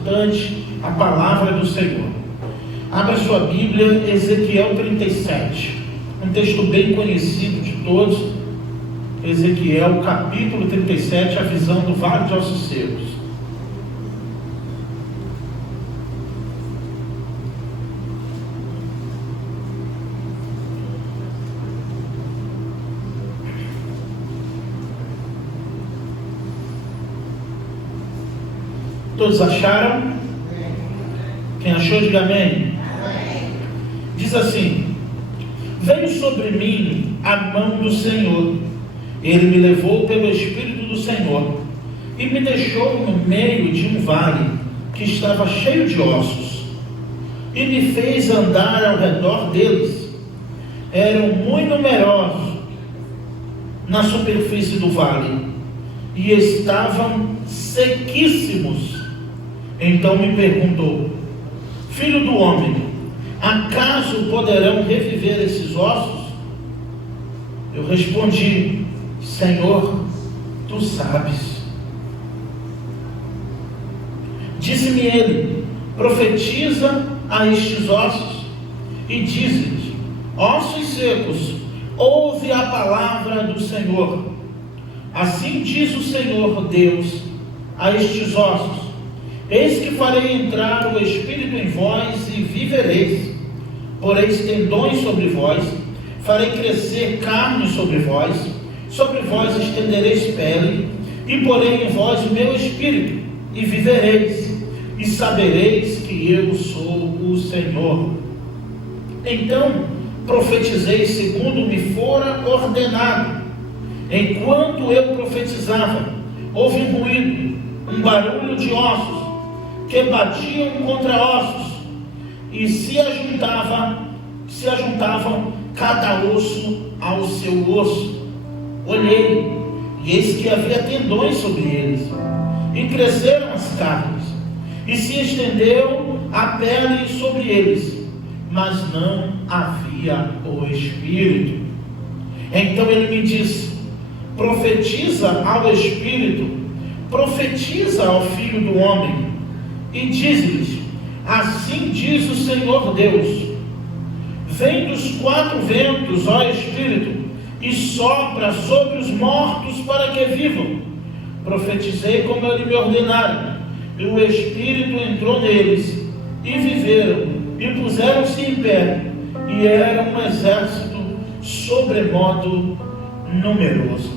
importante, a palavra do Senhor. Abra sua Bíblia, Ezequiel 37, um texto bem conhecido de todos. Ezequiel capítulo 37, a visão do Vale de Ossos Secos. Todos acharam? Quem achou, diga amém. Diz assim: veio sobre mim a mão do Senhor, ele me levou pelo Espírito do Senhor e me deixou no meio de um vale que estava cheio de ossos, e me fez andar ao redor deles. Eram muito numerosos na superfície do vale e estavam sequíssimos. Então me perguntou: filho do homem, acaso poderão reviver esses ossos? Eu respondi: Senhor, tu sabes. Disse-me ele: profetiza a estes ossos e dize-lhes: ossos secos, ouve a palavra do Senhor. Assim diz o Senhor Deus a estes ossos: eis que farei entrar o Espírito em vós e vivereis, poreis tendões sobre vós, farei crescer carne sobre vós estendereis pele, e porei em vós o meu Espírito, e vivereis, e sabereis que eu sou o Senhor. Então profetizei segundo me fora ordenado. Enquanto eu profetizava, houve um ruído, um barulho de ossos que batiam contra ossos, e se ajuntavam cada osso ao seu osso. Olhei, e eis que havia tendões sobre eles, e cresceram as carnes, e se estendeu a pele sobre eles, mas não havia o Espírito. Então ele me disse: profetiza ao Espírito, profetiza ao Filho do Homem, e diz-lhes: assim diz o Senhor Deus, vem dos quatro ventos, ó Espírito, e sopra sobre os mortos para que vivam. Profetizei como ele me ordenara, e o Espírito entrou neles, e viveram, e puseram-se em pé, e era um exército sobremodo numeroso.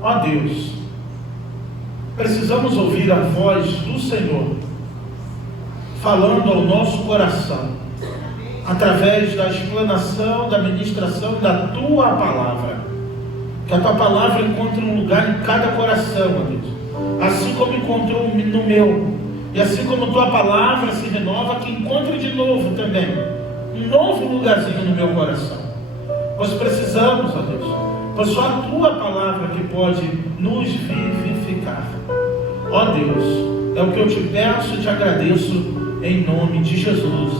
Ó Deus, precisamos ouvir a voz do Senhor falando ao nosso coração, através da explanação, da ministração da Tua Palavra. Que a Tua Palavra encontre um lugar em cada coração, ó Deus, assim como encontrou no meu, e assim como Tua Palavra se renova, que encontre de novo também um novo lugarzinho no meu coração. Nós precisamos, ó Deus, pois só a Tua Palavra que pode nos vivificar. Ó Deus, é o que eu te peço e te agradeço, em nome de Jesus.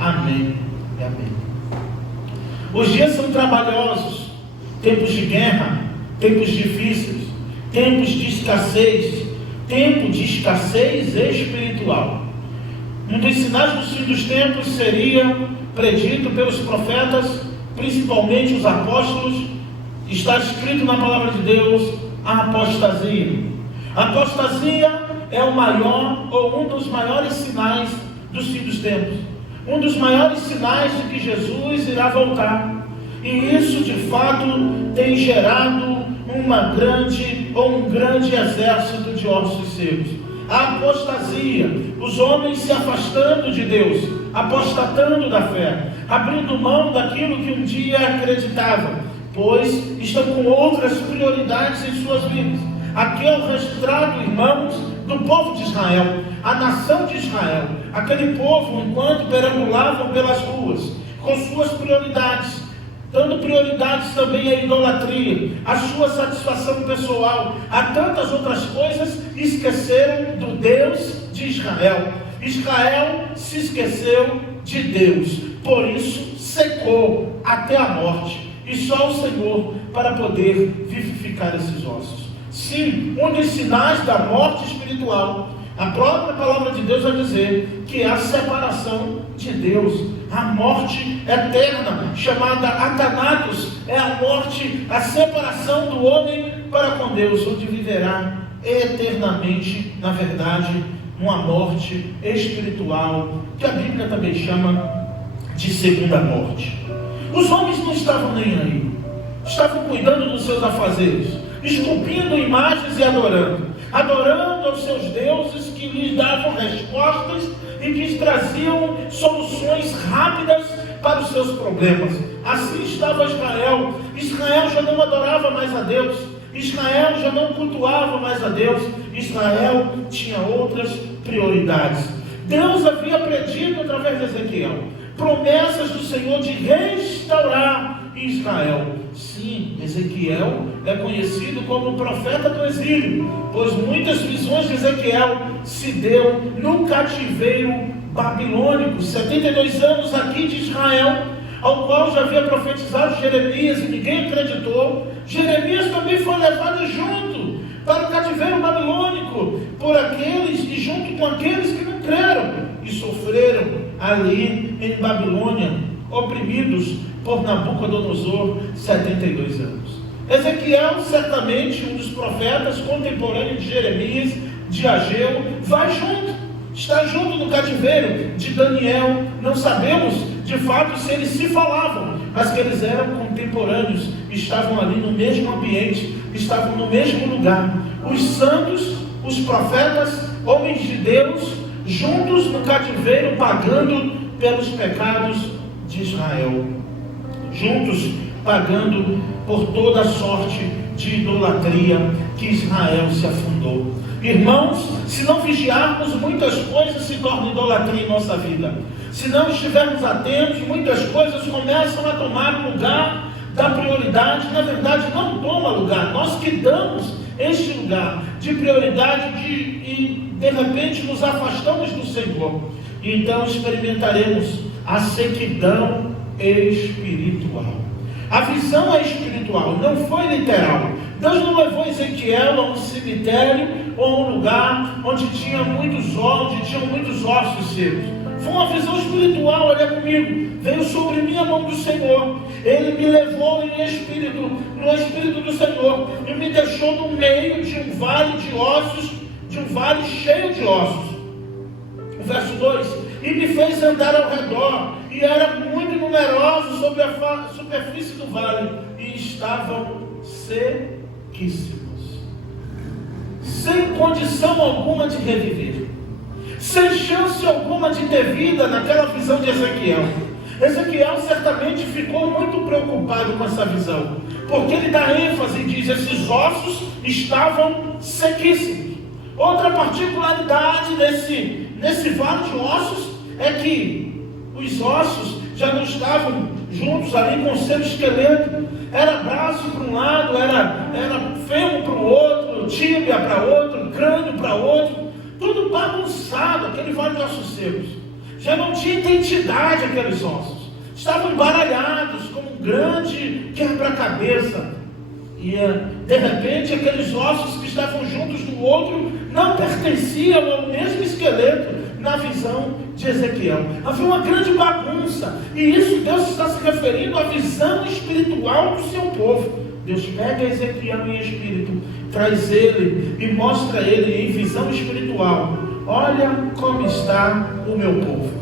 Amém e amém. Os dias são trabalhosos, tempos de guerra, tempos difíceis, tempos de escassez, tempo de escassez espiritual. Um dos sinais dos fins dos tempos seria predito pelos profetas, principalmente os apóstolos. Está escrito na palavra de Deus: a apostasia. A apostasia é o maior, ou um dos maiores sinais dos fins dos tempos. Um dos maiores sinais de que Jesus irá voltar. E isso de fato tem gerado um grande exército de ossos secos. A apostasia, os homens se afastando de Deus, apostatando da fé, abrindo mão daquilo que um dia acreditavam, pois estão com outras prioridades em suas vidas. Aqui é o retrato, irmãos, do povo de Israel, a nação de Israel, aquele povo enquanto perambulavam pelas ruas, com suas prioridades, dando prioridades também à idolatria, à sua satisfação pessoal, a tantas outras coisas, esqueceram do Deus de Israel. Israel se esqueceu de Deus, por isso secou até a morte, e só o Senhor para poder vivificar esses ossos. Sim, um dos sinais da morte espiritual A própria palavra de Deus vai dizer que é a separação de Deus, a morte eterna, chamada Athanatos, é a morte, a separação do homem para com Deus, onde viverá eternamente, na verdade, uma morte espiritual, que a Bíblia também chama de segunda morte. Os homens não estavam nem aí, estavam cuidando dos seus afazeres, esculpindo imagens e adorando aos seus deuses que lhes davam respostas e que lhes traziam soluções rápidas para os seus problemas. Assim estava Israel. Israel já não adorava mais a Deus, Israel já não cultuava mais a Deus, Israel tinha outras prioridades. Deus havia predito através de Ezequiel promessas do Senhor de restaurar Israel. Sim, Ezequiel é conhecido como o profeta do exílio, pois muitas visões de Ezequiel se deu no cativeiro babilônico. 72 anos aqui de Israel, ao qual já havia profetizado Jeremias e ninguém acreditou. Jeremias também foi levado junto para o cativeiro babilônico por aqueles e junto com aqueles que não creram e sofreram ali em Babilônia, oprimidos por Nabucodonosor, 72 anos. Ezequiel, certamente um dos profetas contemporâneos de Jeremias, de Ageu, vai junto, está junto no cativeiro de Daniel. Não sabemos de fato se eles se falavam, mas que eles eram contemporâneos, estavam ali no mesmo ambiente, estavam no mesmo lugar. Os santos, os profetas, homens de Deus, juntos no cativeiro, pagando pelos pecados de Israel, juntos pagando por toda sorte de idolatria que Israel se afundou. Irmãos, se não vigiarmos, muitas coisas se tornam idolatria em nossa vida. Se não estivermos atentos, muitas coisas começam a tomar lugar da prioridade. Na verdade, não toma lugar, nós que damos este lugar de prioridade e de repente nos afastamos do Senhor. Então experimentaremos a sequidão espiritual. A visão é espiritual, não foi literal. Deus não levou Ezequiel a um cemitério ou a um lugar onde tinham muitos ossos secos. Foi uma visão espiritual. Olha comigo, veio sobre mim a mão do Senhor. Ele me levou no Espírito do Senhor e me deixou no meio de um vale de ossos, de um vale cheio de ossos. Verso 2: e me fez andar ao redor, e era muito numeroso sobre a superfície do vale, e estavam sequíssimos, sem condição alguma de reviver, sem chance alguma de ter vida naquela visão de Ezequiel. Ezequiel certamente ficou muito preocupado com essa visão, porque ele dá ênfase e diz: esses ossos estavam sequíssimos. Outra particularidade nesse vale de ossos é que os ossos já não estavam juntos ali com o seu esqueleto. Era braço para um lado, era fêmur para o outro, tíbia para outro, crânio para outro, tudo bagunçado, aquele vale de ossos secos. Já não tinha identidade aqueles ossos, estavam embaralhados como um grande quebra-cabeça. E de repente aqueles ossos que estavam juntos do outro não pertenciam ao mesmo esqueleto na visão de Ezequiel. Havia uma grande bagunça, e isso Deus está se referindo à visão espiritual do seu povo. Deus pega Ezequiel em espírito, traz ele e mostra ele em visão espiritual. Olha como está o meu povo,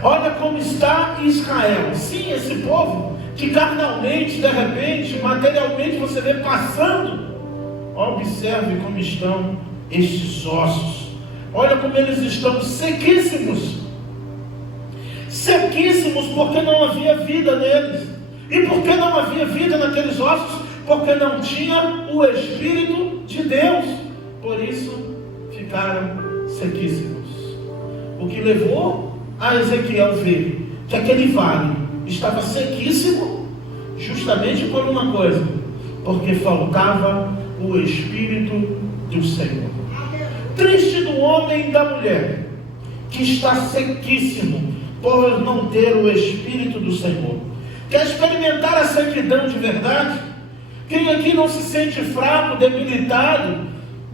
olha como está Israel. Sim, esse povo que carnalmente, de repente, materialmente você vê passando. Observe como estão estes ossos. Olha como eles estão sequíssimos. Sequíssimos porque não havia vida neles. E por que não havia vida naqueles ossos? Porque não tinha o Espírito de Deus. Por isso ficaram sequíssimos. O que levou a Ezequiel ver que aquele vale estava sequíssimo, justamente por uma coisa: porque faltava o Espírito do Senhor. Triste do homem e da mulher que está sequíssimo por não ter o Espírito do Senhor. Quer experimentar a sequidão de verdade? Quem aqui não se sente fraco, debilitado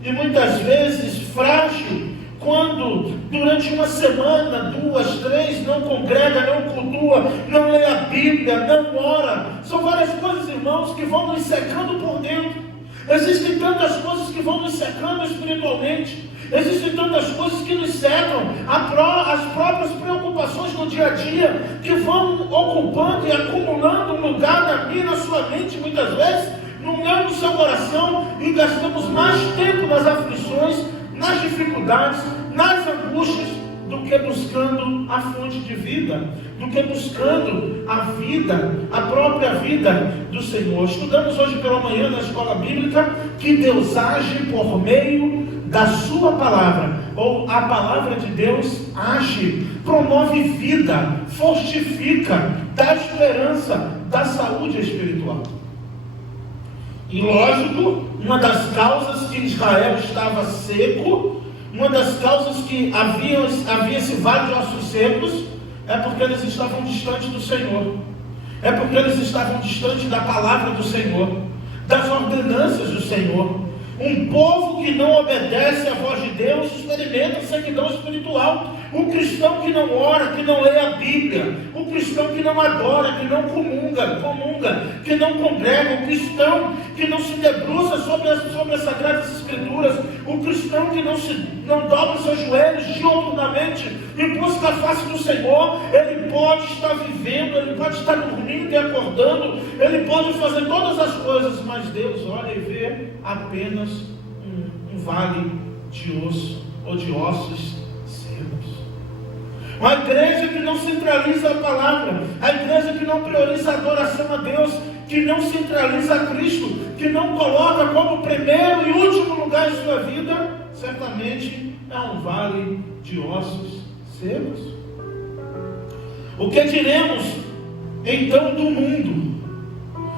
e muitas vezes frágil quando durante uma semana, 2, 3, não congrega, não cultua, não lê a Bíblia, não ora. São várias coisas, irmãos, que vão nos secando por dentro. Existem tantas coisas que vão nos secando espiritualmente. Existem tantas coisas que nos secam, as próprias preocupações no dia a dia, que vão ocupando e acumulando um lugar na minha, na sua mente, muitas vezes, no meu, no seu coração, e gastamos mais tempo nas aflições, nas dificuldades, nas angústias, do que buscando a fonte de vida, do que buscando a vida, a própria vida do Senhor. Estudamos hoje pela manhã na escola bíblica que Deus age por meio da sua palavra, ou a palavra de Deus age, promove vida, fortifica, dá esperança, dá saúde espiritual. E lógico, uma das causas que Israel estava seco, uma das causas que havia esse vale de ossos secos, é porque eles estavam distantes do Senhor, é porque eles estavam distantes da palavra do Senhor, das ordenanças do Senhor. Um povo que não obedece à voz de Deus experimenta sequidão espiritual. Um cristão que não ora, que não lê a Bíblia, um cristão que não adora, que não comunga, que não congrega, um cristão que não se debruça sobre as Sagradas Escrituras, um cristão que não dobra os seus joelhos dioturnamente e busca a face do Senhor. Ele pode estar vivendo, ele pode estar dormindo e acordando, ele pode fazer todas as coisas, mas Deus olha e vê apenas um vale de osso ou de ossos secos. Uma igreja que não centraliza a palavra, a igreja que não prioriza a adoração a Deus, que não centraliza a Cristo, que não coloca como primeiro e último lugar em sua vida, certamente é um vale de ossos secos. O que diremos então do mundo?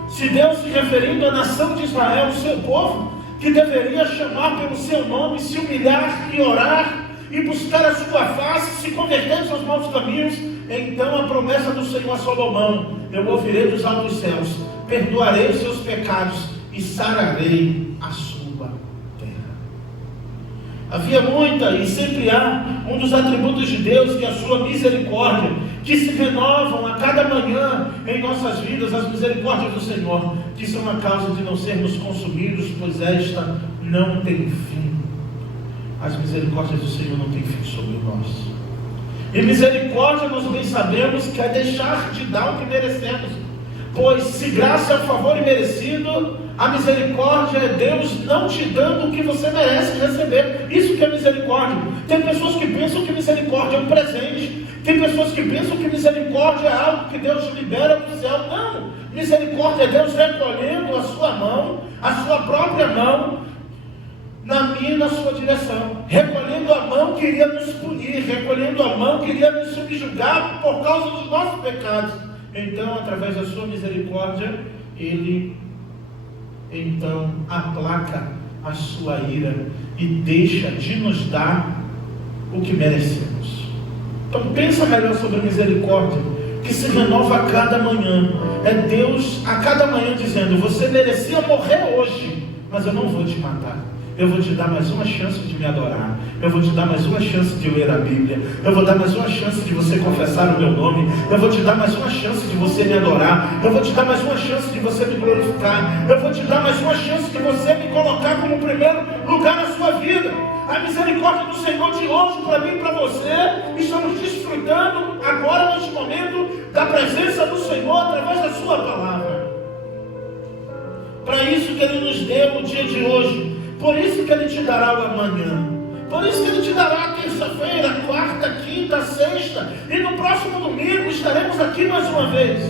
Se Deus, se referindo à nação de Israel, o seu povo, que deveria chamar pelo seu nome, se humilhar e orar, e buscar a sua face, se converter aos seus maus caminhos, então a promessa do Senhor a Salomão: eu ouvirei dos altos céus, perdoarei os seus pecados e sararei a sua terra. Havia muita e sempre há um dos atributos de Deus, que é a sua misericórdia, que se renovam a cada manhã em nossas vidas, as misericórdias do Senhor, que são a causa de não sermos consumidos, pois esta não tem fim. As misericórdias do Senhor não têm fim sobre nós. E misericórdia, nós bem sabemos, que é deixar de dar o que merecemos. Pois se graça é um favor imerecido, a misericórdia é Deus não te dando o que você merece receber. Isso que é misericórdia. Tem pessoas que pensam que misericórdia é um presente. Tem pessoas que pensam que misericórdia é algo que Deus libera do céu. Não. Misericórdia é Deus recolhendo a sua mão, a sua própria mão, na minha e na sua direção, recolhendo a mão que iria nos punir, recolhendo a mão que iria nos subjugar por causa dos nossos pecados. Então, através da sua misericórdia, Ele então aplaca a sua ira e deixa de nos dar o que merecemos. Então pensa melhor sobre a misericórdia, que se renova a cada manhã. É Deus a cada manhã dizendo: você merecia morrer hoje, mas eu não vou te matar. Eu vou te dar mais uma chance de me adorar. Eu vou te dar mais uma chance de ler a Bíblia. Eu vou dar mais uma chance de você confessar o meu nome. Eu vou te dar mais uma chance de você me adorar. Eu vou te dar mais uma chance de você me glorificar. Eu vou te dar mais uma chance de você me colocar como primeiro lugar na sua vida. A misericórdia do Senhor de hoje, para mim e para você, estamos desfrutando agora, neste momento, da presença do Senhor através da sua palavra. Para isso que Ele nos deu o dia de hoje. Por isso que Ele te dará o amanhã. Por isso que Ele te dará a terça-feira, quarta, quinta, sexta. E no próximo domingo estaremos aqui mais uma vez.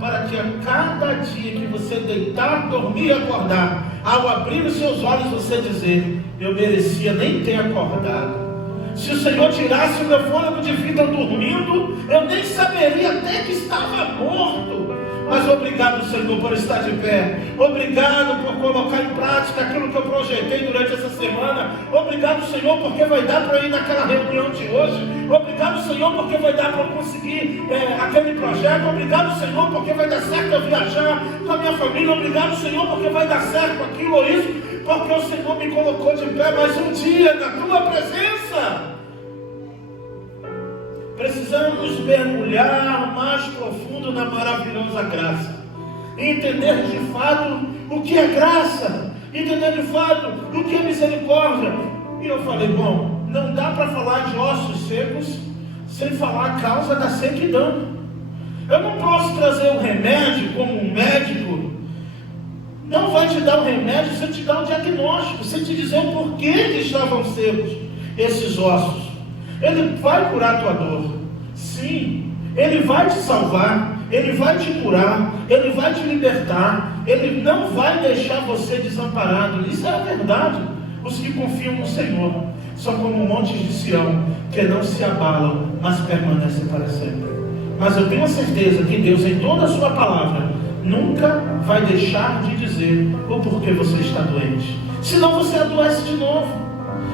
Para que a cada dia que você deitar, dormir e acordar, ao abrir os seus olhos você dizer: eu merecia nem ter acordado. Se o Senhor tirasse o meu fôlego de vida dormindo, eu nem saberia até que estava morto. Mas obrigado, Senhor, por estar de pé. Obrigado por colocar em prática aquilo que eu projetei durante essa semana. Obrigado, Senhor, porque vai dar para ir naquela reunião de hoje. Obrigado, Senhor, porque vai dar para eu conseguir aquele projeto. Obrigado, Senhor, porque vai dar certo eu viajar com a minha família. Obrigado, Senhor, porque vai dar certo aquilo ou isso. porque o Senhor me colocou de pé mais um dia na tua presença. Precisamos mergulhar mais profundo na maravilhosa graça, e entender de fato o que é graça, entender de fato o que é misericórdia. E eu falei, bom, não dá para falar de ossos secos sem falar a causa da sequidão. Eu não posso trazer o remédio como um médico. Não vai te dar o remédio sem te dar o diagnóstico, sem te dizer o porquê que estavam secos esses ossos. Ele vai curar a tua dor, sim. Ele vai te salvar, Ele vai te curar, Ele vai te libertar. Ele não vai deixar você desamparado. Isso é a verdade. Os que confiam no Senhor são como montes de Sião, que não se abalam, mas permanecem para sempre. Mas eu tenho a certeza que Deus, em toda a sua palavra, nunca vai deixar de dizer o porquê você está doente. Senão você adoece de novo.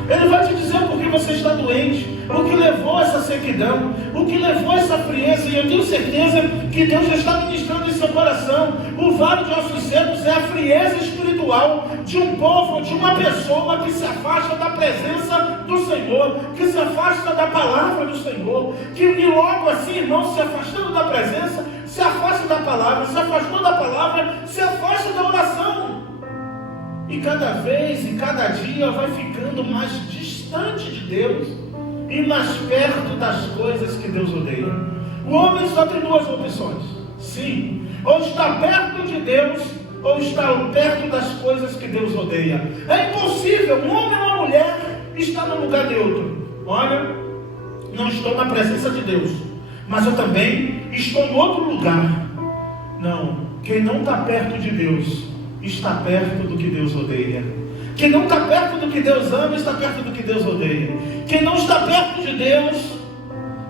Ele vai te dizer o porquê você está doente, o que levou a essa sequidão, o que levou a essa frieza. E eu tenho certeza que Deus já está ministrando em seu coração. O vale de ossos secos é a frieza espiritual de um povo, de uma pessoa que se afasta da presença do Senhor, que se afasta da palavra do Senhor, que logo assim, irmão, se afastando da presença, se afasta da palavra, se afastou da palavra, se afasta da oração. E cada vez e cada dia vai ficando mais distante de Deus e mais perto das coisas que Deus odeia. O homem só tem duas opções. Sim, ou está perto de Deus, ou está perto das coisas que Deus odeia. É impossível um homem ou uma mulher estar num lugar neutro. Olha, não estou na presença de Deus, mas eu também estou em outro lugar. Não, quem não está perto de Deus está perto do que Deus odeia. Quem não está perto do que Deus ama, está perto do que Deus odeia. Quem não está perto de Deus,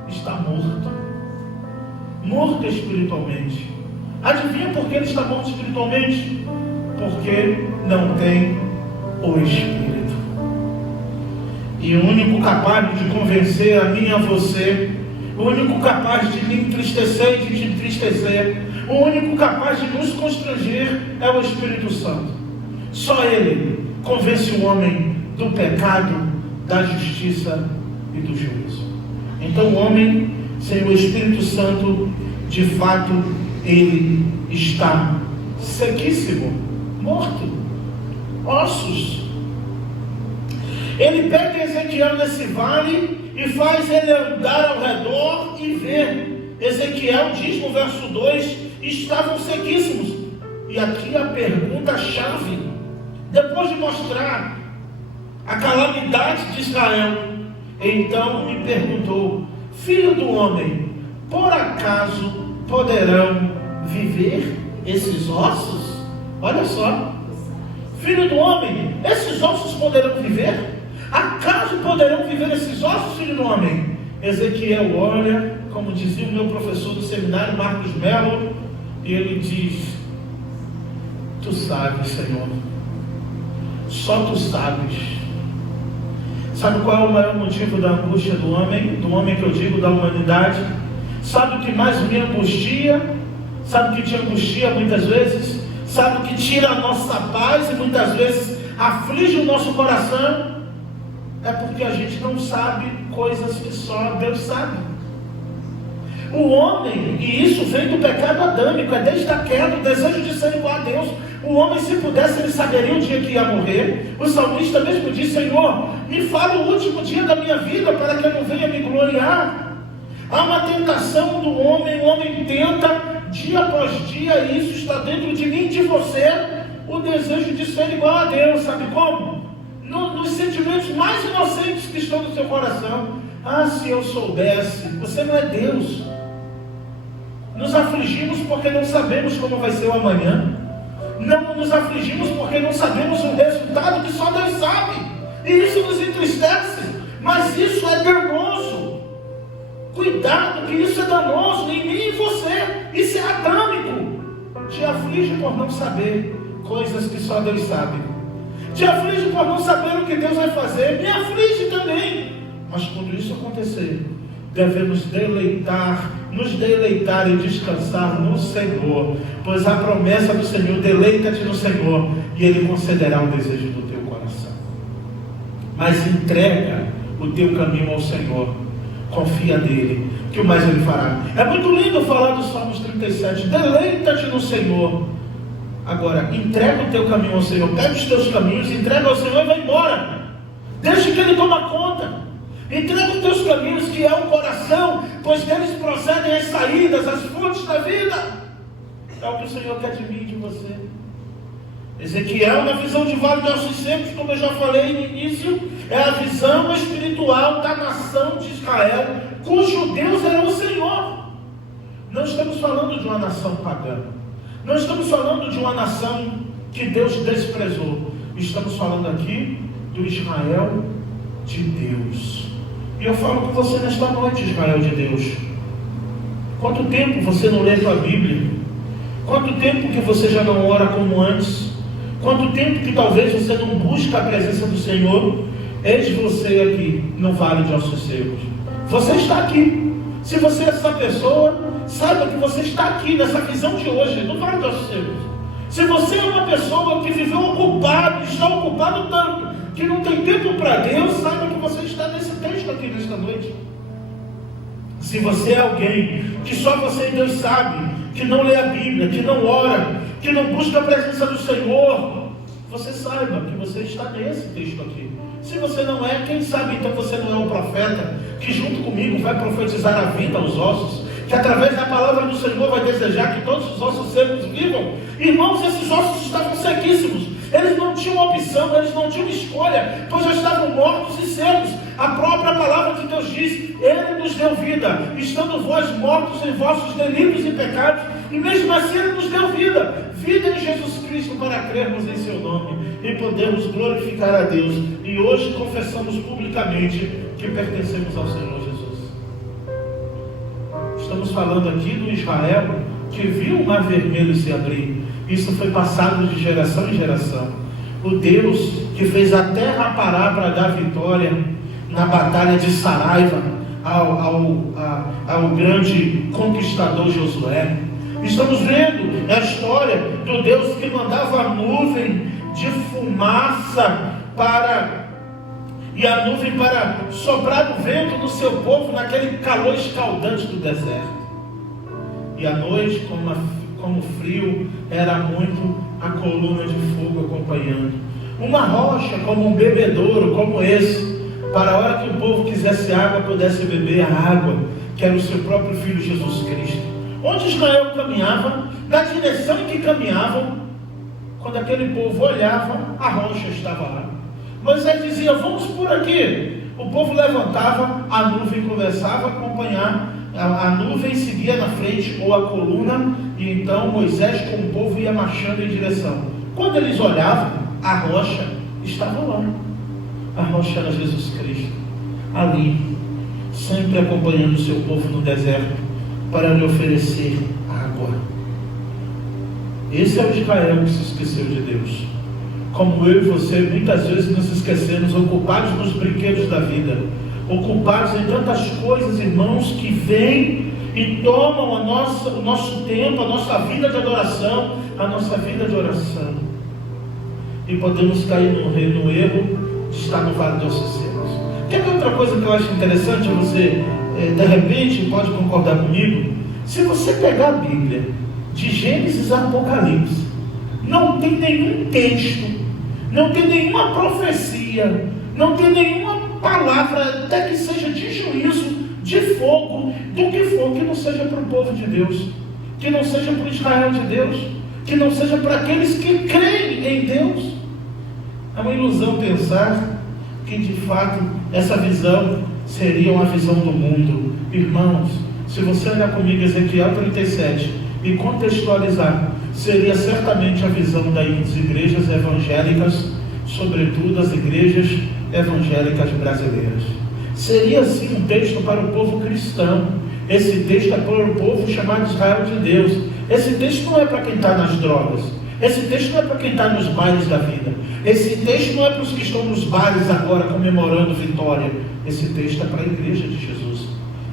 está morto. Morto espiritualmente. Adivinha por que ele está morto espiritualmente? Porque não tem o Espírito. E o único capaz de convencer a mim e a você, o único capaz de me entristecer e de te entristecer, o único capaz de nos constranger é o Espírito Santo. Só Ele convence o homem do pecado, da justiça e do juízo. Então o homem sem o Espírito Santo, de fato, ele está sequíssimo, morto, ossos. Ele pega Ezequiel nesse vale e faz ele andar ao redor e ver. Ezequiel diz no verso 2, estavam sequíssimos. E aqui a pergunta-chave, depois de mostrar a calamidade de Israel, então me perguntou: filho do homem, por acaso poderão viver esses ossos? Olha só, filho do homem, esses ossos poderão viver? Acaso poderão viver esses ossos, filho do homem? Ezequiel olha, como dizia o meu professor do seminário, Marcos Melo, e ele diz: tu sabes, Senhor, só tu sabes. Sabe qual é o maior motivo da angústia do homem que eu digo, da humanidade? Sabe o que mais me angustia? Sabe o que te angustia muitas vezes? Sabe o que tira a nossa paz e muitas vezes aflige o nosso coração? É porque a gente não sabe coisas que só Deus sabe. O homem, e isso vem do pecado adâmico, é desde a queda, o desejo de ser igual a Deus. O homem, se pudesse, ele saberia o dia que ia morrer. O salmista mesmo diz: Senhor, me fala o último dia da minha vida, para que eu não venha me gloriar. Há uma tentação do homem, o homem tenta, dia após dia, e isso está dentro de mim e de você, o desejo de ser igual a Deus. Sabe como? Nos sentimentos mais inocentes que estão no seu coração. Ah, se eu soubesse. Você não é Deus. Nos afligimos porque não sabemos como vai ser o amanhã. Não nos afligimos porque não sabemos o resultado que só Deus sabe. E isso nos entristece. Mas isso é danoso. Cuidado, que isso é danoso em mim e em você. Isso é adâmico. Te aflige por não saber coisas que só Deus sabe. Te aflige por não saber o que Deus vai fazer. Me aflige também. Mas quando isso acontecer, devemos nos deleitar e descansar no Senhor, pois a promessa do Senhor: deleita-te no Senhor, e Ele concederá o desejo do teu mas entrega o teu caminho ao Senhor, confia nele, que o mais ele fará. É muito lindo falar dos Salmos 37, deleita-te no Senhor. Agora, entrega o teu caminho ao Senhor, pega os teus caminhos, entrega ao Senhor e vai embora, deixa que ele toma conta. Entrega os teus caminhos, que é o coração, pois deles procedem as saídas, as fontes da vida. É o que o Senhor quer de mim e de você. Ezequiel, na visão de Vale de Ossos Secos, como eu já falei no início, é a visão espiritual da nação de Israel, cujo Deus era o Senhor. Não estamos falando de uma nação pagã, não estamos falando de uma nação que Deus desprezou, estamos falando aqui do Israel de Deus. E eu falo com você nesta noite, Israel de Deus, quanto tempo você não lê a tua Bíblia? Quanto tempo que você já não ora como antes? Quanto tempo que talvez você não busca a presença do Senhor? Eis você aqui no Vale de Ossos Secos. Você está aqui. Se você é essa pessoa, saiba que você está aqui nessa visão de hoje, no Vale de Ossos Secos. Se você é uma pessoa que viveu ocupado, está ocupado tanto, que não tem tempo para Deus, saiba que você está nesse texto aqui nesta noite. Se você é alguém que só você e Deus sabe, que não lê a Bíblia, que não ora, que não busca a presença do Senhor, você saiba que você está nesse texto aqui. Se você não é, quem sabe então você não é um profeta que junto comigo vai profetizar a vida aos ossos, que através da palavra do Senhor vai desejar que todos os ossos secos vivam. Irmãos, esses ossos estavam sequíssimos, eles não tinham opção, eles não tinham escolha, pois já estavam mortos e secos. A própria palavra de Deus diz: Ele nos deu vida, estando vós mortos em vossos delitos e pecados, e mesmo assim Ele nos deu vida, vida em Jesus Cristo, para crermos em seu nome e podermos glorificar a Deus. E hoje confessamos publicamente que pertencemos ao Senhor Jesus. Estamos falando aqui do Israel que viu o mar vermelho se abrir. Isso foi passado de geração em geração. O Deus que fez a terra parar para dar vitória na batalha de Saraiva ao grande conquistador Josué. Estamos vendo a história do Deus que mandava a nuvem de fumaça e a nuvem para soprar o vento no seu povo naquele calor escaldante do deserto. E à noite, como o frio era muito, a coluna de fogo acompanhando. Uma rocha como um bebedouro como esse, para a hora que o povo quisesse água, pudesse beber a água, que era o seu próprio Filho Jesus Cristo. Onde Israel caminhava, na direção em que caminhavam, quando aquele povo olhava, a rocha estava lá. Moisés dizia: vamos por aqui. O povo levantava, a nuvem começava a acompanhar, a nuvem seguia na frente, ou a coluna, e então Moisés com o povo ia marchando em direção. Quando eles olhavam, a rocha estava lá. A rocha era Jesus Cristo, ali, sempre acompanhando o seu povo no deserto, para lhe oferecer água. Esse é o Israel que se esqueceu de Deus. Como eu e você, muitas vezes nos esquecemos, ocupados nos brinquedos da vida, ocupados em tantas coisas, irmãos, que vêm e tomam o nosso tempo, a nossa vida de adoração, a nossa vida de oração. E podemos cair no erro de estar no Vale de Ossos Secos. Quer ver outra coisa que eu acho interessante? Você, de repente, pode concordar comigo? Se você pegar a Bíblia, de Gênesis a Apocalipse, não tem nenhum texto, não tem nenhuma profecia, não tem nenhuma palavra, até que seja de juízo, de fogo, do que for, que não seja para o povo de Deus, que não seja para o Israel de Deus, que não seja para aqueles que creem em Deus. É uma ilusão pensar que de fato essa visão seria uma visão do mundo. Irmãos, se você olhar comigo Ezequiel 37 e contextualizar, seria certamente a visão das igrejas evangélicas, sobretudo as igrejas evangélicas brasileiras. Seria sim um texto para o povo cristão. Esse texto é para o povo chamado Israel de Deus. Esse texto não é para quem está nas drogas. Esse texto não é para quem está nos bailes da vida. Esse texto não é para os que estão nos bares agora comemorando vitória. Esse texto é para a igreja de Jesus.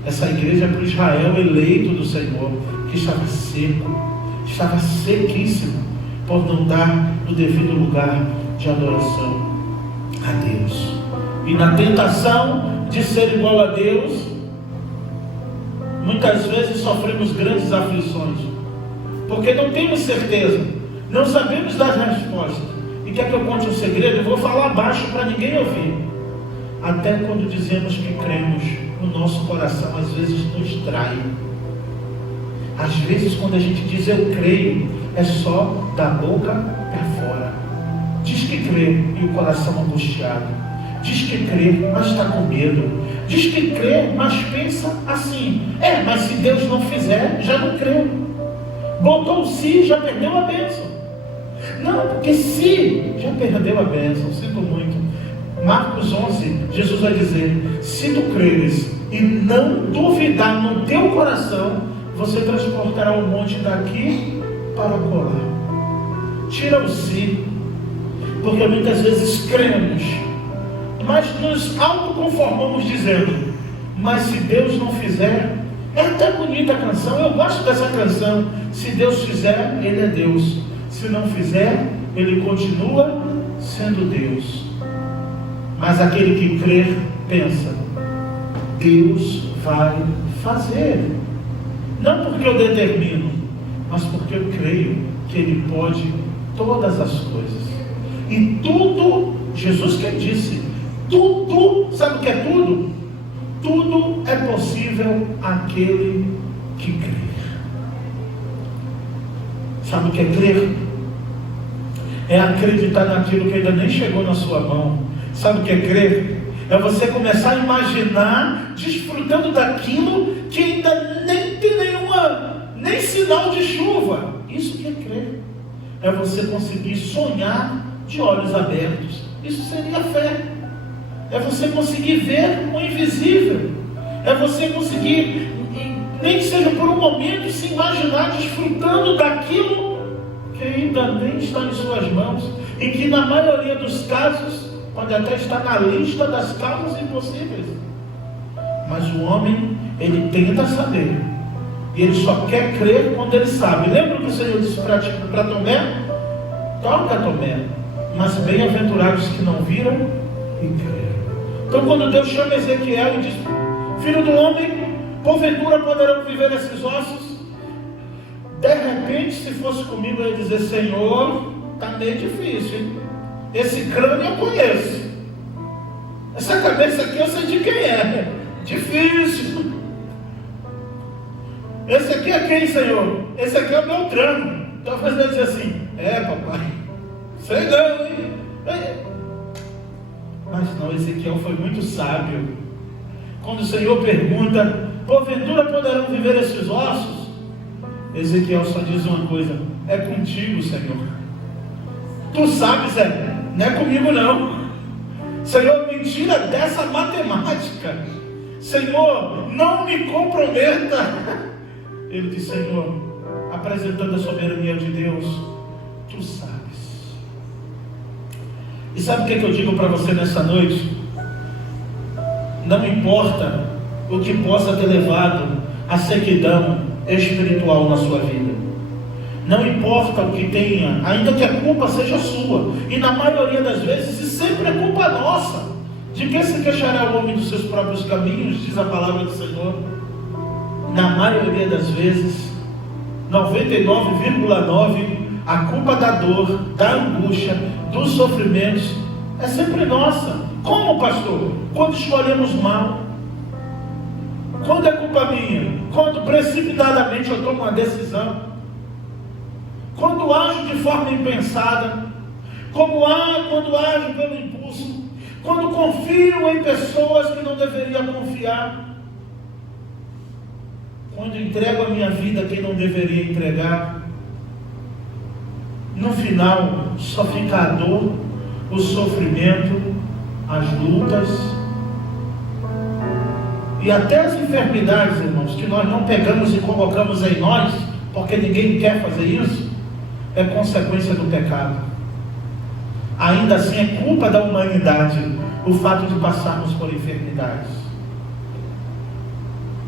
Essa igreja é para o Israel eleito do Senhor, que estava seco, estava sequíssimo, por não dar o devido lugar de adoração a Deus. E na tentação de ser igual a Deus, muitas vezes sofremos grandes aflições, porque não temos certeza, não sabemos das respostas. E quer que eu conte um segredo? Eu vou falar baixo para ninguém ouvir. Até quando dizemos que cremos, o nosso coração às vezes nos trai. Às vezes quando a gente diz eu creio, é só da boca para fora. Diz que crê e o coração angustiado. Diz que crê, mas está com medo. Diz que crê, mas pensa assim: mas se Deus não fizer, já não creu. Botou o se, já perdeu a bênção. Não, porque se já perdeu a bênção, sinto muito. Marcos 11, Jesus vai dizer: se tu creres e não duvidar no teu coração, você transportará o monte daqui para colar. Tira o si, porque muitas vezes cremos, mas nos autoconformamos dizendo: mas se Deus não fizer, é até bonita a canção, eu gosto dessa canção. Se Deus fizer, Ele é Deus. Se não fizer, Ele continua sendo Deus. Mas aquele que crer, pensa: Deus vai fazer. Não porque eu determino, mas porque eu creio que Ele pode todas as coisas. E tudo, Jesus que disse, tudo, sabe o que é tudo? Tudo é possível àquele que crê. Sabe o que é crer? É acreditar naquilo que ainda nem chegou na sua mão. Sabe o que é crer? É você começar a imaginar, desfrutando daquilo que ainda nem tem nem sinal de chuva. Isso que é crer. É você conseguir sonhar de olhos abertos. Isso seria fé. É você conseguir ver o invisível. É você conseguir, nem que seja por um momento, se imaginar desfrutando daquilo que ainda nem está em suas mãos, e que na maioria dos casos pode até estar na lista das causas impossíveis. Mas o homem, ele tenta saber, e ele só quer crer quando ele sabe. Lembra que o Senhor disse para Tomé? Toca, Tomé, mas bem-aventurados que não viram e creram. Então quando Deus chama Ezequiel e diz: filho do homem, porventura poderão viver esses ossos? De repente, se fosse comigo, eu ia dizer: Senhor, está meio difícil, hein? Esse crânio eu conheço, essa cabeça aqui eu sei de quem é. Difícil. Esse aqui é quem, Senhor? Esse aqui é o Beltrano. Talvez ele dizer assim: papai, sei não, hein? Mas não, Ezequiel foi muito sábio. Quando o Senhor pergunta: porventura poderão viver esses ossos? Ezequiel só diz uma coisa: é contigo, Senhor. Tu sabes, não é comigo não. Senhor, me tira dessa matemática. Senhor, não me comprometa. Ele diz: Senhor, apresentando a soberania de Deus, tu sabes. E sabe o que eu digo para você nessa noite? Não importa o que possa ter levado à sequidão espiritual na sua vida. Não importa o que tenha, ainda que a culpa seja sua. E na maioria das vezes, e sempre é culpa nossa. De que se queixará o homem dos seus próprios caminhos, diz a palavra do Senhor. Na maioria das vezes, 99,9%, a culpa da dor, da angústia, dos sofrimentos é sempre nossa. Como, pastor? Quando escolhemos mal. Quando é culpa minha? Quando precipitadamente eu tomo uma decisão. Quando ajo de forma impensada. Quando ajo pelo impulso. Quando confio em pessoas que não deveria confiar. Quando entrego a minha vida a quem não deveria entregar. No final, só fica a dor, o sofrimento, as lutas e até as enfermidades, irmãos, que nós não pegamos e colocamos em nós, porque ninguém quer fazer isso, é consequência do pecado. Ainda assim é culpa da humanidade o fato de passarmos por enfermidades.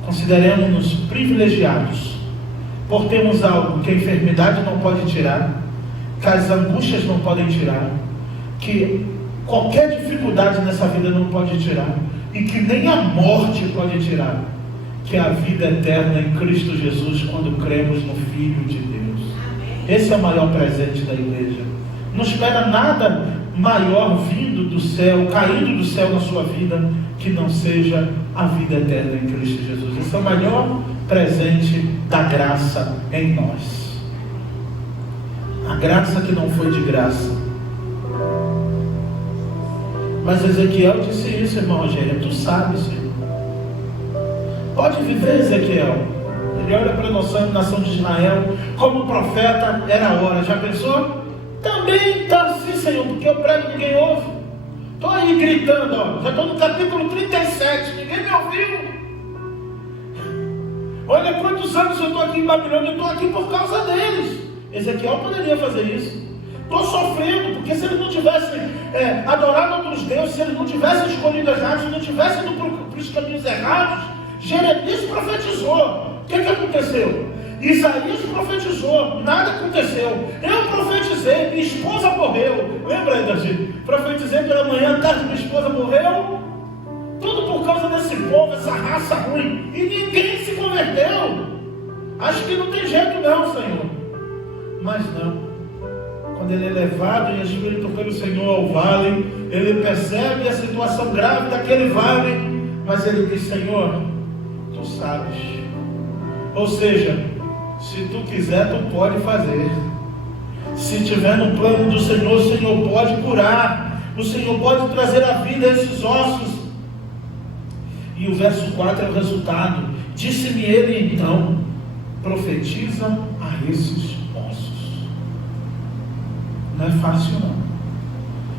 Consideremos-nos privilegiados por termos algo que a enfermidade não pode tirar, que as angústias não podem tirar, que qualquer dificuldade nessa vida não pode tirar, e que nem a morte pode tirar, que é a vida eterna em Cristo Jesus, quando cremos no Filho de Deus. Esse é o maior presente da igreja. Não espera nada maior vindo do céu, caindo do céu na sua vida, que não seja a vida eterna em Cristo Jesus. Esse é o maior presente da graça em nós. A graça que não foi de graça. Mas Ezequiel disse isso, irmão Rogério, tu sabes, Senhor. Pode viver, Ezequiel. Ele olha para a nação de Israel, como profeta, era a hora. Já pensou? Também está assim, Senhor, porque eu prego e ninguém ouve. Estou aí gritando, ó. Já estou no capítulo 37, ninguém me ouviu. Olha quantos anos eu estou aqui em Babilônia, eu estou aqui por causa deles. Ezequiel poderia fazer isso. Estou sofrendo, porque se eles não tivessem adorado outros deuses, se eles não tivessem escolhido errados, se não tivessem ido para os caminhos errados, Jeremias profetizou. O que aconteceu? Isaías profetizou, nada aconteceu. Eu profetizei, minha esposa morreu. Lembra, Davi? Profetizei pela manhã, tarde, minha esposa morreu. Tudo por causa desse povo, essa raça ruim. E ninguém se converteu. Acho que não tem jeito não, Senhor. Mas não. Quando ele é levado em espírito pelo Senhor ao vale, ele percebe a situação grave daquele vale, mas ele diz: Senhor, tu sabes. Ou seja, se tu quiser, tu pode fazer. Se tiver no plano do Senhor, o Senhor pode curar, o Senhor pode trazer à vida esses ossos. E o verso 4 é o resultado. Disse-me ele então: profetiza a esses ossos. Não é fácil não.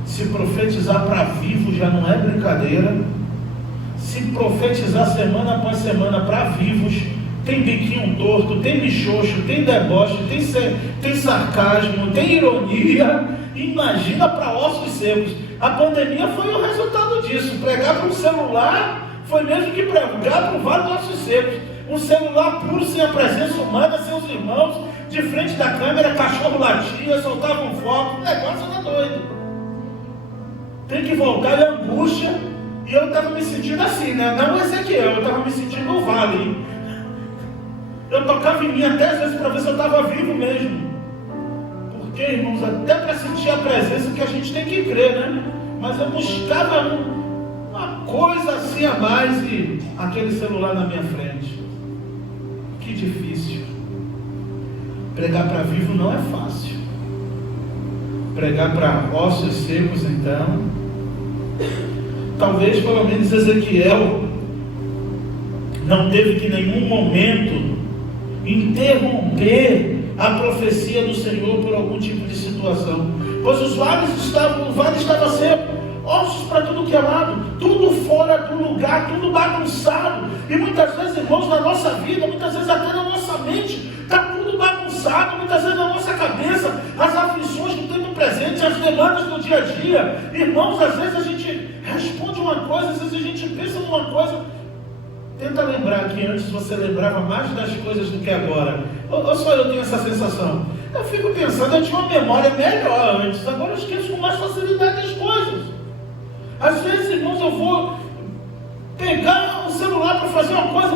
Se profetizar para vivo já não é brincadeira. Se profetizar semana após semana para vivos, tem biquinho torto, tem bichocho, tem deboche, tem sarcasmo, tem ironia. Imagina para ossos secos. A pandemia foi o resultado disso. Pregar para um celular foi mesmo que pregar para vários ossos secos. Um celular puro, sem a presença humana, seus irmãos, de frente da câmera, cachorro latia, soltava um foco, o negócio era doido. Tem que voltar de angústia. E eu estava me sentindo assim, né? Não Ezequiel, eu estava me sentindo no vale. Eu tocava em mim até às vezes para ver se eu estava vivo mesmo. Porque, irmãos, até para sentir a presença que a gente tem que crer, né? Mas eu buscava uma coisa assim a mais e aquele celular na minha frente. Que difícil. Pregar para vivo não é fácil. Pregar para ossos secos, então. Talvez pelo menos Ezequiel não teve que em nenhum momento interromper a profecia do Senhor por algum tipo de situação, pois o vale estava seco, ossos para tudo que é lado, tudo fora do lugar, tudo bagunçado. E muitas vezes, irmãos, na nossa vida, muitas vezes até na nossa mente, está tudo bagunçado, muitas vezes na nossa cabeça, as aflições do tempo presente, as demandas do dia a dia. Irmãos, às vezes a gente responde uma coisa, às vezes a gente pensa numa coisa. Tenta lembrar que antes você lembrava mais das coisas do que agora. Ou só eu tenho essa sensação? Eu fico pensando, eu tinha uma memória melhor antes, agora eu esqueço com mais facilidade as coisas. Às vezes, irmãos, eu vou pegar o celular para fazer uma coisa,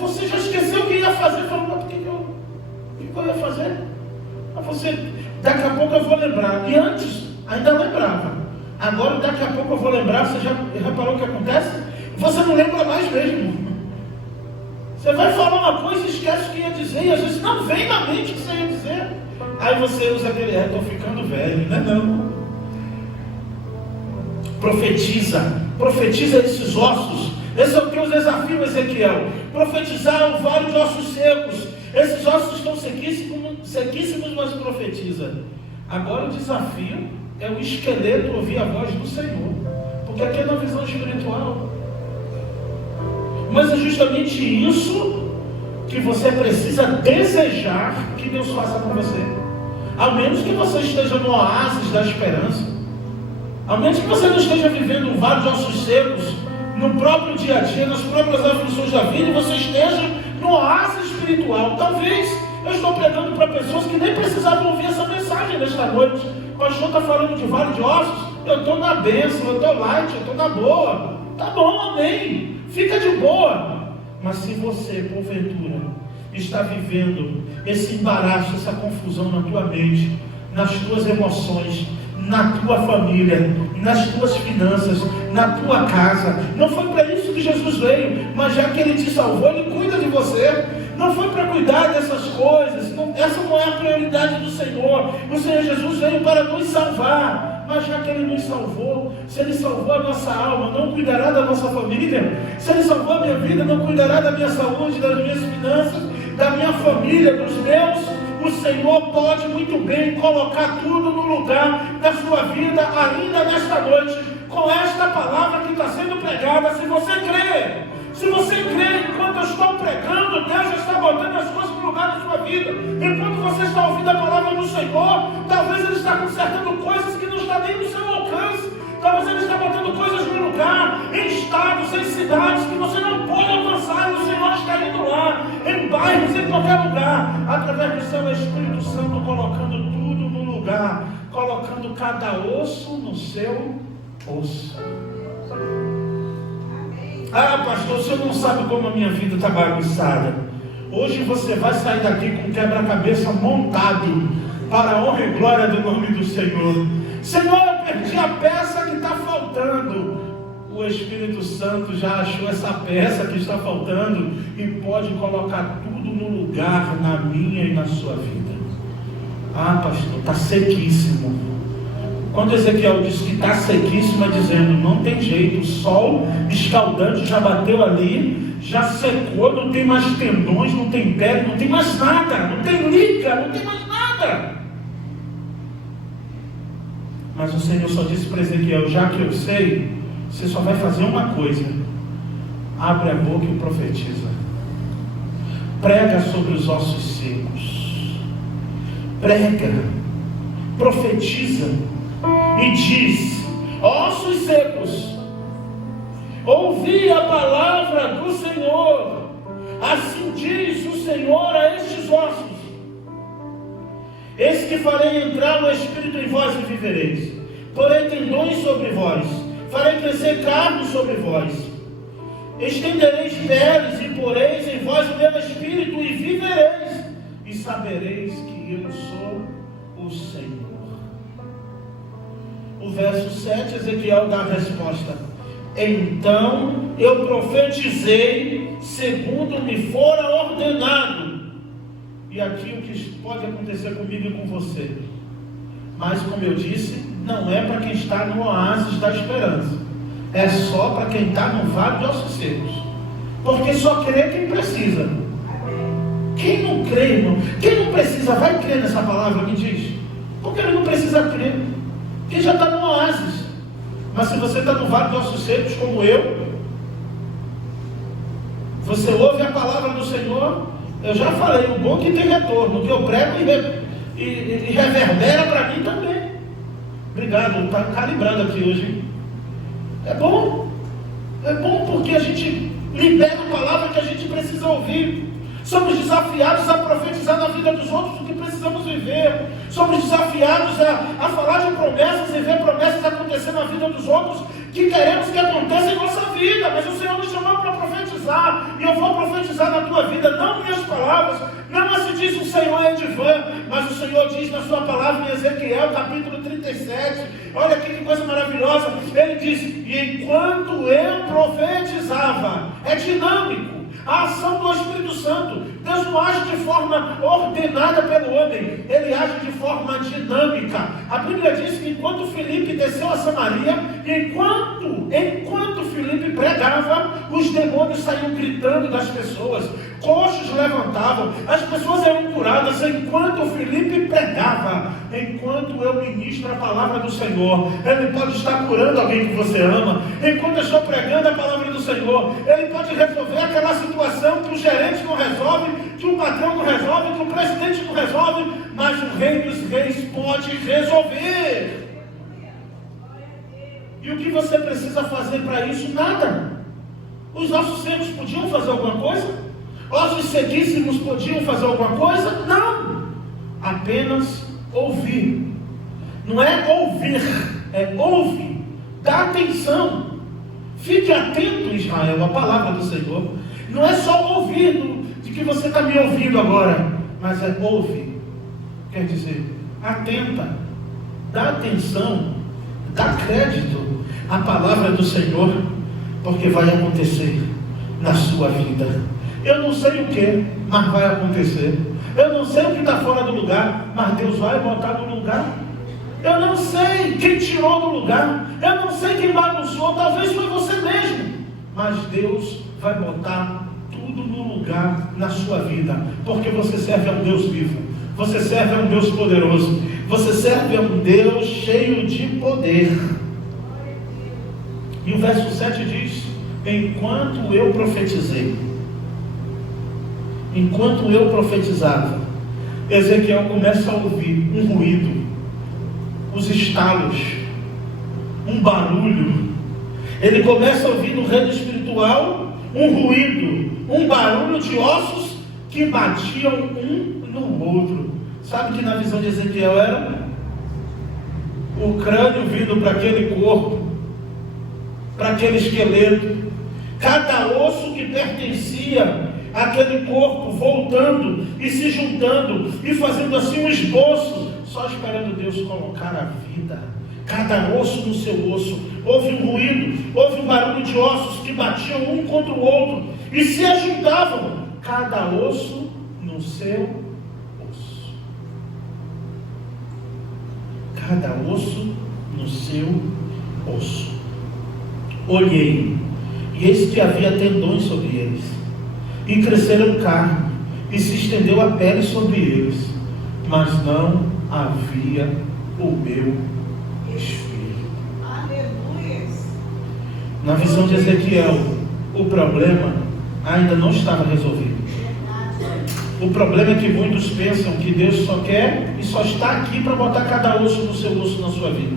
você já esqueceu o que ia fazer, falou, mas o que eu ia fazer? Daqui a pouco eu vou lembrar. E antes, ainda lembrava. Agora, daqui a pouco eu vou lembrar. Você já reparou o que acontece? Você não lembra mais mesmo. Você vai falar uma coisa e esquece o que ia dizer, e às vezes não vem na mente o que você ia dizer. Aí você usa aquele, estou ficando velho, não. Profetiza esses ossos. Esse é o teu desafio, Ezequiel. Profetizar o vale de ossos secos. Esses ossos estão sequíssimos, mas profetiza. Agora o desafio é o esqueleto ouvir a voz do Senhor, porque aqui é na visão espiritual. Mas é justamente isso que você precisa desejar que Deus faça com você. Ao menos que você esteja no oásis da esperança. Ao menos que você não esteja vivendo um vale de ossos secos, no próprio dia a dia, nas próprias aflições da vida, e você esteja no oásis espiritual. Talvez eu estou pregando para pessoas que nem precisavam ouvir essa mensagem nesta noite. O pastor está falando de vale de ossos. eu estou na bênção, eu estou light, eu estou na boa. Tá bom, amém. Fica de boa. Mas se você, porventura, está vivendo esse embaraço, essa confusão na tua mente, nas tuas emoções, na tua família, nas tuas finanças, na tua casa, não foi para isso que Jesus veio, mas já que Ele te salvou, Ele cuida de você. Não foi para cuidar dessas coisas, essa não é a prioridade do Senhor. O Senhor Jesus veio para nos salvar, mas já que Ele nos salvou, se Ele salvou a nossa alma, não cuidará da nossa família? Se Ele salvou a minha vida, não cuidará da minha saúde, das minhas finanças, da minha família, dos meus? O Senhor pode muito bem colocar tudo no lugar da sua vida, ainda nesta noite, com esta palavra que está sendo pregada. Se você crê, enquanto eu estou pregando, Deus já está botando as coisas no lugar da sua vida. Enquanto você está ouvindo a palavra do Senhor, talvez Ele está consertando coisas que não estão nem no seu alcance. Talvez Ele está botando coisas no lugar, em estados, em cidades que você não pode alcançar, e o Senhor está indo lá, em bairros, em qualquer lugar, através do seu Espírito Santo, colocando tudo no lugar, colocando cada osso no seu osso. Ah, pastor, o senhor não sabe como a minha vida está bagunçada. Hoje você vai sair daqui com quebra-cabeça montado, para a honra e glória do nome do Senhor. Senhor, eu perdi a peça que está faltando. O Espírito Santo já achou essa peça que está faltando e pode colocar tudo no lugar, na minha e na sua vida. Ah, pastor, está sequíssimo. Quando Ezequiel diz que está sequíssimo, é dizendo, não tem jeito, o sol escaldante já bateu ali, já secou, não tem mais tendões, não tem pele, não tem mais nada, não tem liga, não tem mais nada. Mas o Senhor só disse para Ezequiel, já que eu sei, você só vai fazer uma coisa: abre a boca e profetiza. Prega sobre os ossos secos. Prega, profetiza e diz: ossos secos, ouvi a palavra do Senhor. Assim diz o Senhor a estes ossos: eis que farei entrar o Espírito em vós e vivereis. Porei tendões sobre vós, farei crescer carne sobre vós. Estendereis peles e poreis em vós o meu Espírito e vivereis. E sabereis que eu sou o Senhor. O verso 7, Ezequiel dá a resposta: então eu profetizei segundo me fora ordenado. E aqui o que pode acontecer comigo e com você. Mas como eu disse, não é para quem está no oásis da esperança. É só para quem está no vale de ossos secos. Porque só crê quem precisa. Quem não crê, irmão, quem não precisa, vai crer nessa palavra, me diz. Porque ele não precisa crer. Quem já está no oásis. Mas se você está no vale de ossos secos como eu, você ouve a palavra do Senhor. Eu já falei, o bom que tem retorno, que eu prego e reverbera para mim também. Obrigado, está calibrando aqui hoje. É bom porque a gente libera a palavra que a gente precisa ouvir. Somos desafiados a profetizar na vida dos outros o que precisamos viver. Somos desafiados a falar de promessas e ver promessas acontecer na vida dos outros que queremos que aconteça em nossa vida. Mas o Senhor nos chamou para profetizar, e eu vou profetizar na tua vida, não minhas palavras, não assim diz o Senhor Edivan, mas o Senhor diz na sua palavra em Ezequiel capítulo 37, olha aqui que coisa maravilhosa, ele diz: e enquanto eu profetizava, é dinâmico, a ação do Espírito Santo. Deus não age de forma ordenada pelo homem, Ele age de forma dinâmica. A Bíblia diz que enquanto Filipe desceu a Samaria, enquanto Filipe pregava, os demônios saíam gritando das pessoas, coxos levantavam, as pessoas eram curadas. Enquanto Filipe pregava, enquanto eu ministro a palavra do Senhor, Ele pode estar curando alguém que você ama. Enquanto eu estou pregando a palavra do Senhor, Ele pode resolver aquela situação que o gerente não resolve, que o patrão não resolve, que o presidente não resolve, mas o Rei dos Reis pode resolver. E o que você precisa fazer para isso? Nada. Os ossos secos podiam fazer alguma coisa? Ossos sequíssimos podiam fazer alguma coisa? Não. Apenas ouvir. Não é ouvir, ouve, dá atenção. Fique atento, Israel, à palavra do Senhor. Não é só ouvir de que você está me ouvindo agora, mas ouve. Quer dizer, atenta, dá atenção, dá crédito à palavra do Senhor, porque vai acontecer na sua vida. Eu não sei o que, mas vai acontecer. Eu não sei o que está fora do lugar, mas Deus vai botar no lugar. Eu não sei quem tirou do lugar, eu não sei quem bagunçou, talvez foi você mesmo, mas Deus vai botar tudo no lugar na sua vida, porque você serve a um Deus vivo, você serve a um Deus poderoso, você serve a um Deus cheio de poder. E o verso 7 diz: enquanto eu profetizava, Ezequiel começa a ouvir um ruído, os estalos, um barulho. Ele começa a ouvir no reino espiritual um ruído, um barulho de ossos que batiam um no outro. Sabe que na visão de Ezequiel era o crânio vindo para aquele corpo, para aquele esqueleto, cada osso que pertencia àquele corpo voltando e se juntando e fazendo assim um esboço, só esperando Deus colocar a vida, cada osso no seu osso. Houve um ruído, houve um barulho de ossos que batiam um contra o outro e se ajuntavam, cada osso no seu osso, cada osso no seu osso. Olhei, e eis que havia tendões sobre eles, e cresceram carne, e se estendeu a pele sobre eles, mas não havia o meu espírito. Aleluia. Na visão de Ezequiel, o problema ainda não estava resolvido. O problema é que muitos pensam que Deus só quer e só está aqui para botar cada osso no seu osso na sua vida.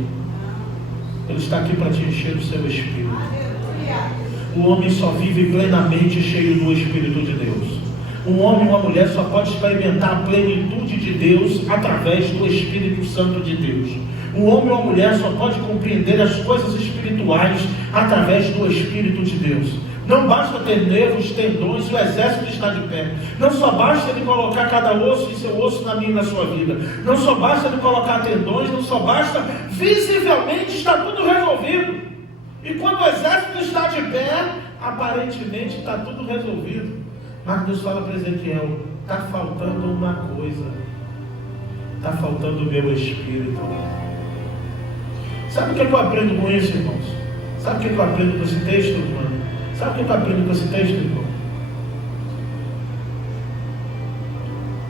Ele está aqui para te encher do seu espírito. O homem só vive plenamente cheio do Espírito de Deus. Um homem e uma mulher só pode experimentar a plenitude de Deus através do Espírito Santo de Deus. Um homem ou uma mulher só pode compreender as coisas espirituais através do Espírito de Deus. Não basta ter nervos, tendões, o exército está de pé. Não só basta ele colocar cada osso em seu osso na minha e na sua vida. Não só basta ele colocar tendões, não só basta, visivelmente está tudo resolvido. E quando o exército está de pé, aparentemente está tudo resolvido. Mas Deus fala para Ezequiel: está faltando uma coisa, está faltando o meu espírito. Sabe o que eu aprendo com isso, irmãos? Sabe o que eu aprendo com esse texto, irmão? Sabe o que eu aprendo com esse texto, irmão?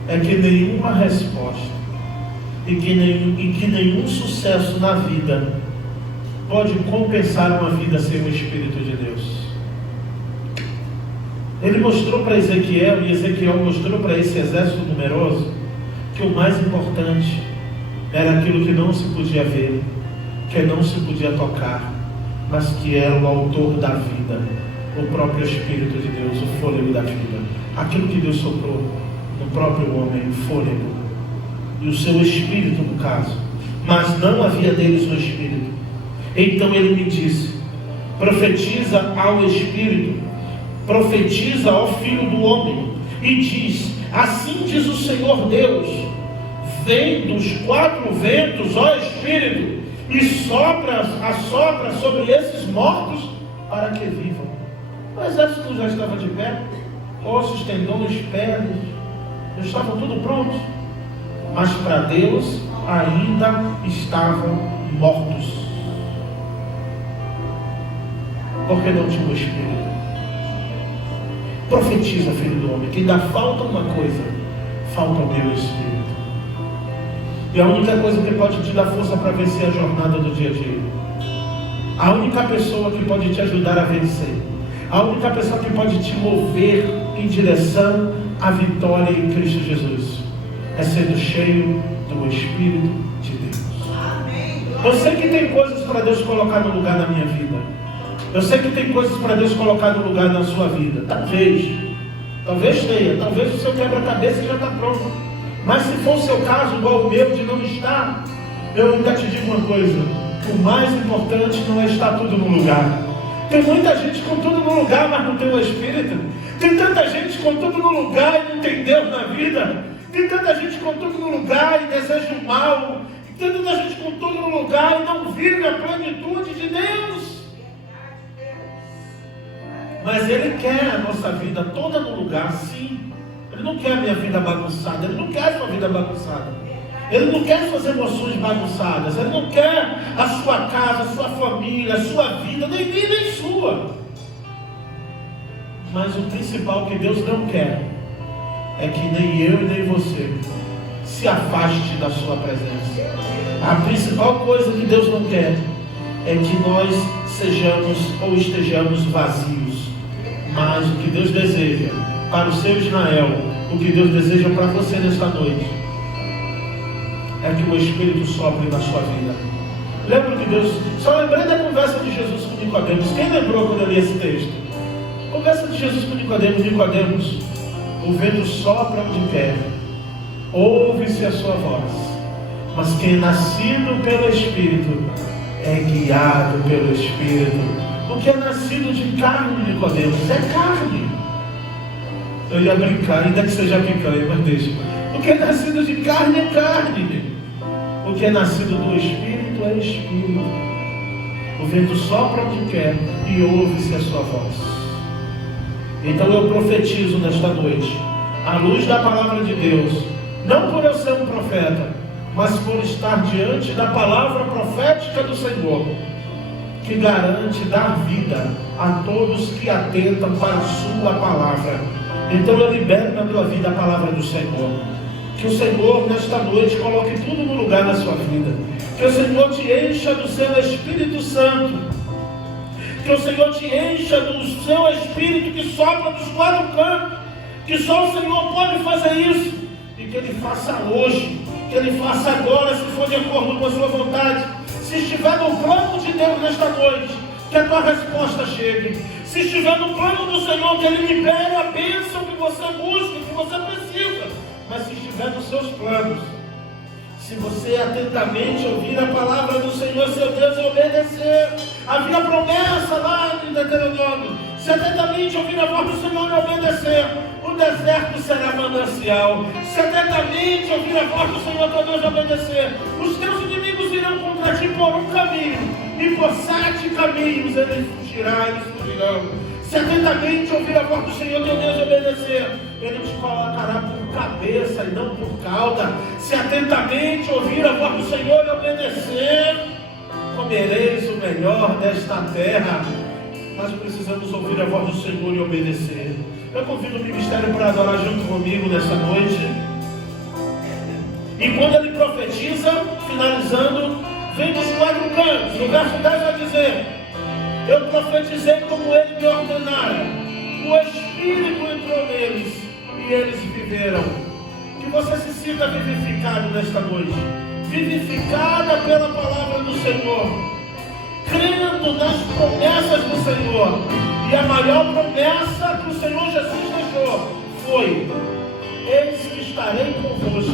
É que nenhuma resposta e que nenhum sucesso na vida pode compensar uma vida sem o Espírito de Deus. Ele mostrou para Ezequiel, e Ezequiel mostrou para esse exército numeroso, que o mais importante era aquilo que não se podia ver, que não se podia tocar, mas que era o autor da vida, o próprio Espírito de Deus, o fôlego da vida. Aquilo que Deus soprou no próprio homem, o fôlego, e o seu espírito no caso, mas não havia deles o Espírito. Então ele me disse: profetiza ao Espírito, profetiza ao Filho do Homem, e diz: assim diz o Senhor Deus, vem dos quatro ventos, ó Espírito, e assopra sobre esses mortos para que vivam. O exército já estava de pé, ossos, tendões, pernas, já estavam tudo prontos, mas para Deus ainda estavam mortos, porque não tinha o Espírito. Profetiza, Filho do Homem, que ainda falta uma coisa: falta o meu Espírito. E a única coisa que pode te dar força para vencer a jornada do dia a dia, a única pessoa que pode te ajudar a vencer, a única pessoa que pode te mover em direção à vitória em Cristo Jesus, é sendo cheio do Espírito de Deus. Eu sei que tem coisas para Deus colocar no lugar na minha vida. Eu sei que tem coisas para Deus colocar no lugar na sua vida. Talvez tenha. Talvez o seu quebra-cabeça já está pronto. Mas se for o seu caso, igual o meu, de não estar, eu ainda te digo uma coisa: O mais importante não é estar tudo no lugar. Tem muita gente com tudo no lugar, mas não tem o Espírito. Tem tanta gente com tudo no lugar e não tem Deus na vida. Tem tanta gente com tudo no lugar e deseja o mal. Tem tanta gente com tudo no lugar e não vive a plenitude de Deus. Mas Ele quer a nossa vida toda no lugar, sim. Ele não quer a minha vida bagunçada. Ele não quer a sua vida bagunçada. Ele não quer suas emoções bagunçadas. Ele não quer a sua casa, a sua família, a sua vida, nem minha nem sua. Mas o principal que Deus não quer é que nem eu e nem você se afaste da sua presença. A principal coisa que Deus não quer é que nós sejamos ou estejamos vazios. Mas o que Deus deseja para o seu Israel, o que Deus deseja para você nesta noite, é que o Espírito sopre na sua vida. Lembra que Deus... Só lembrei da conversa de Jesus com Nicodemos. Quem lembrou quando eu li esse texto? Conversa de Jesus com Nicodemos. Nicodemos, o vento sopra onde quer, ouve-se a sua voz, mas quem é nascido pelo Espírito é guiado pelo Espírito. O que é nascido de carne, Nicodemos, é carne. Eu ia brincar, ainda que seja picanha, mas deixa. O que é nascido de carne é carne. O que é nascido do Espírito é Espírito. O vento sopra onde quer e ouve-se a sua voz. Então eu profetizo nesta noite, à luz da palavra de Deus, não por eu ser um profeta, mas por estar diante da palavra profética do Senhor, que garante dar vida a todos que atentam para a sua palavra. Então eu libero na tua vida a palavra do Senhor. Que o Senhor nesta noite coloque tudo no lugar na sua vida. Que o Senhor te encha do seu Espírito Santo. Que o Senhor te encha do seu Espírito que sopra dos quatro cantos. Que só o Senhor pode fazer isso. E que Ele faça hoje. Que Ele faça agora, se for de acordo com a sua vontade. Se estiver no plano de Deus nesta noite, que a tua resposta chegue. Se estiver no plano do Senhor, que Ele libere a bênção que você busca, que você precisa. Mas se estiver nos seus planos, se você atentamente ouvir a palavra do Senhor, seu Deus, e obedecer, havia promessa lá em Deuteronômio, se atentamente ouvir a voz do Senhor e obedecer, o deserto será manancial. Se atentamente ouvir a voz do Senhor, teu Deus, e obedecer, os teus inimigos irão contra ti por um caminho, e por 7 caminhos eles fugirão. Se atentamente ouvir a voz do Senhor, teu Deus, e obedecer, Ele te colocará por cabeça e não por cauda. Se atentamente ouvir a voz do Senhor e obedecer, comereis o melhor desta terra. Nós precisamos ouvir a voz do Senhor e obedecer. Eu convido o ministério para adorar junto comigo nesta noite. E quando ele profetiza, finalizando, vem dos 4 cantos. No verso 10 vai dizer: eu profetizei como ele me ordenara. O Espírito entrou neles e eles viveram. Que você se sinta vivificado nesta noite. Vivificada pela palavra do Senhor. Crendo nas promessas do Senhor. E a maior promessa que o Senhor Jesus deixou foi: eis que estarei convosco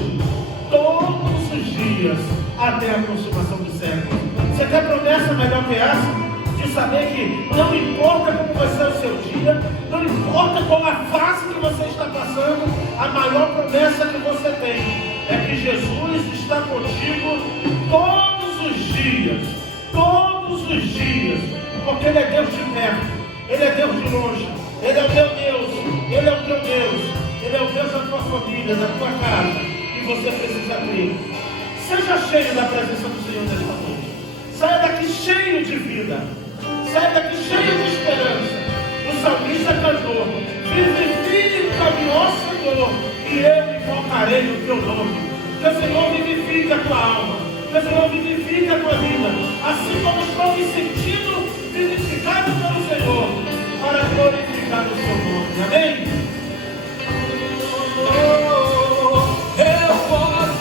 todos os dias até a consumação do século. Você quer promessa melhor que essa? De saber que não importa como vai ser o seu dia, não importa qual a fase que você está passando, a maior promessa que você tem é que Jesus está contigo todos os dias, porque Ele é Deus de perto, Ele é Deus de longe, Ele é o meu Deus, Ele é o teu Deus, Ele é o Deus da tua família, da tua casa, e você precisa crer. Seja cheio da presença do Senhor nesta noite. Saia daqui cheio de vida. Saia daqui cheio de esperança. O salmista cantou: vivifica-me, ó Senhor, e eu invocarei o teu nome. Que o Senhor vivifique a tua alma. Que o Senhor vivifique a tua vida. Assim como estou me sentindo vivificado pelo Senhor, para glorificar o seu nome. Amém? Eu posso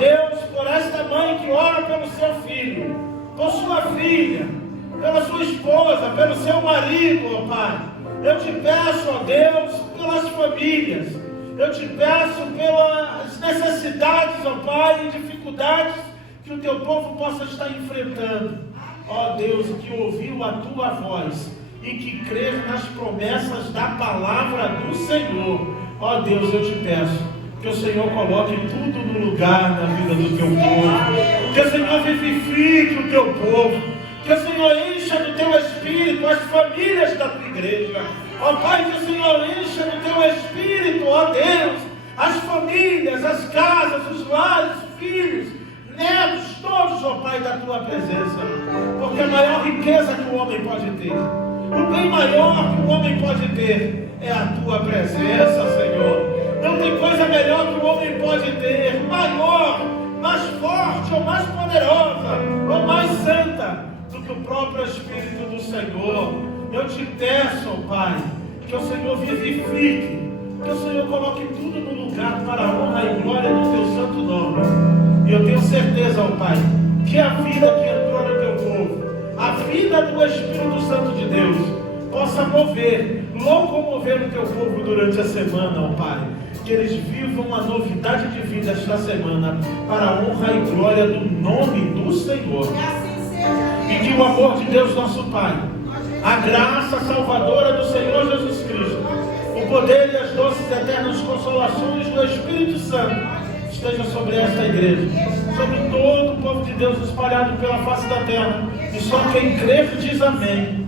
Deus, por esta mãe que ora pelo seu filho, por sua filha, pela sua esposa, pelo seu marido, ó Pai. Eu te peço, ó Deus, pelas famílias. Eu te peço pelas necessidades, ó Pai, e dificuldades que o teu povo possa estar enfrentando. Ó Deus, que ouviu a tua voz e que crê nas promessas da palavra do Senhor. Ó Deus, eu te peço que o Senhor coloque tudo no lugar na vida do teu povo. Que o Senhor vivifique o teu povo. Que o Senhor encha do teu Espírito as famílias da tua igreja. Ó Pai, que o Senhor encha do teu Espírito, ó Deus, as famílias, as casas, os lares, filhos, netos, todos, ó Pai, da tua presença. Porque a maior riqueza que o homem pode ter, o bem maior que o homem pode ter, é a tua presença, Senhor. Não tem coisa melhor que o homem pode ter, maior, mais forte, ou mais poderosa, ou mais santa, do que o próprio Espírito do Senhor. Eu te peço, ó Pai, que o Senhor vivifique, que o Senhor coloque tudo no lugar para a honra e glória do teu santo nome. E eu tenho certeza, ó Pai, que a vida que entrou no teu povo, a vida do Espírito Santo de Deus, possa mover, locomover o teu povo durante a semana, ó Pai. Que eles vivam uma novidade de vida esta semana, para a honra e glória do nome do Senhor. E que o amor de Deus nosso Pai, a graça salvadora do Senhor Jesus Cristo, o poder e as doces eternas consolações do Espírito Santo esteja sobre esta igreja, sobre todo o povo de Deus espalhado pela face da terra. E só quem crê diz amém.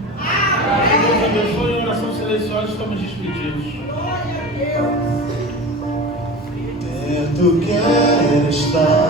Deus abençoe. Em oração silenciosa estamos despedidos. Tu quer estar.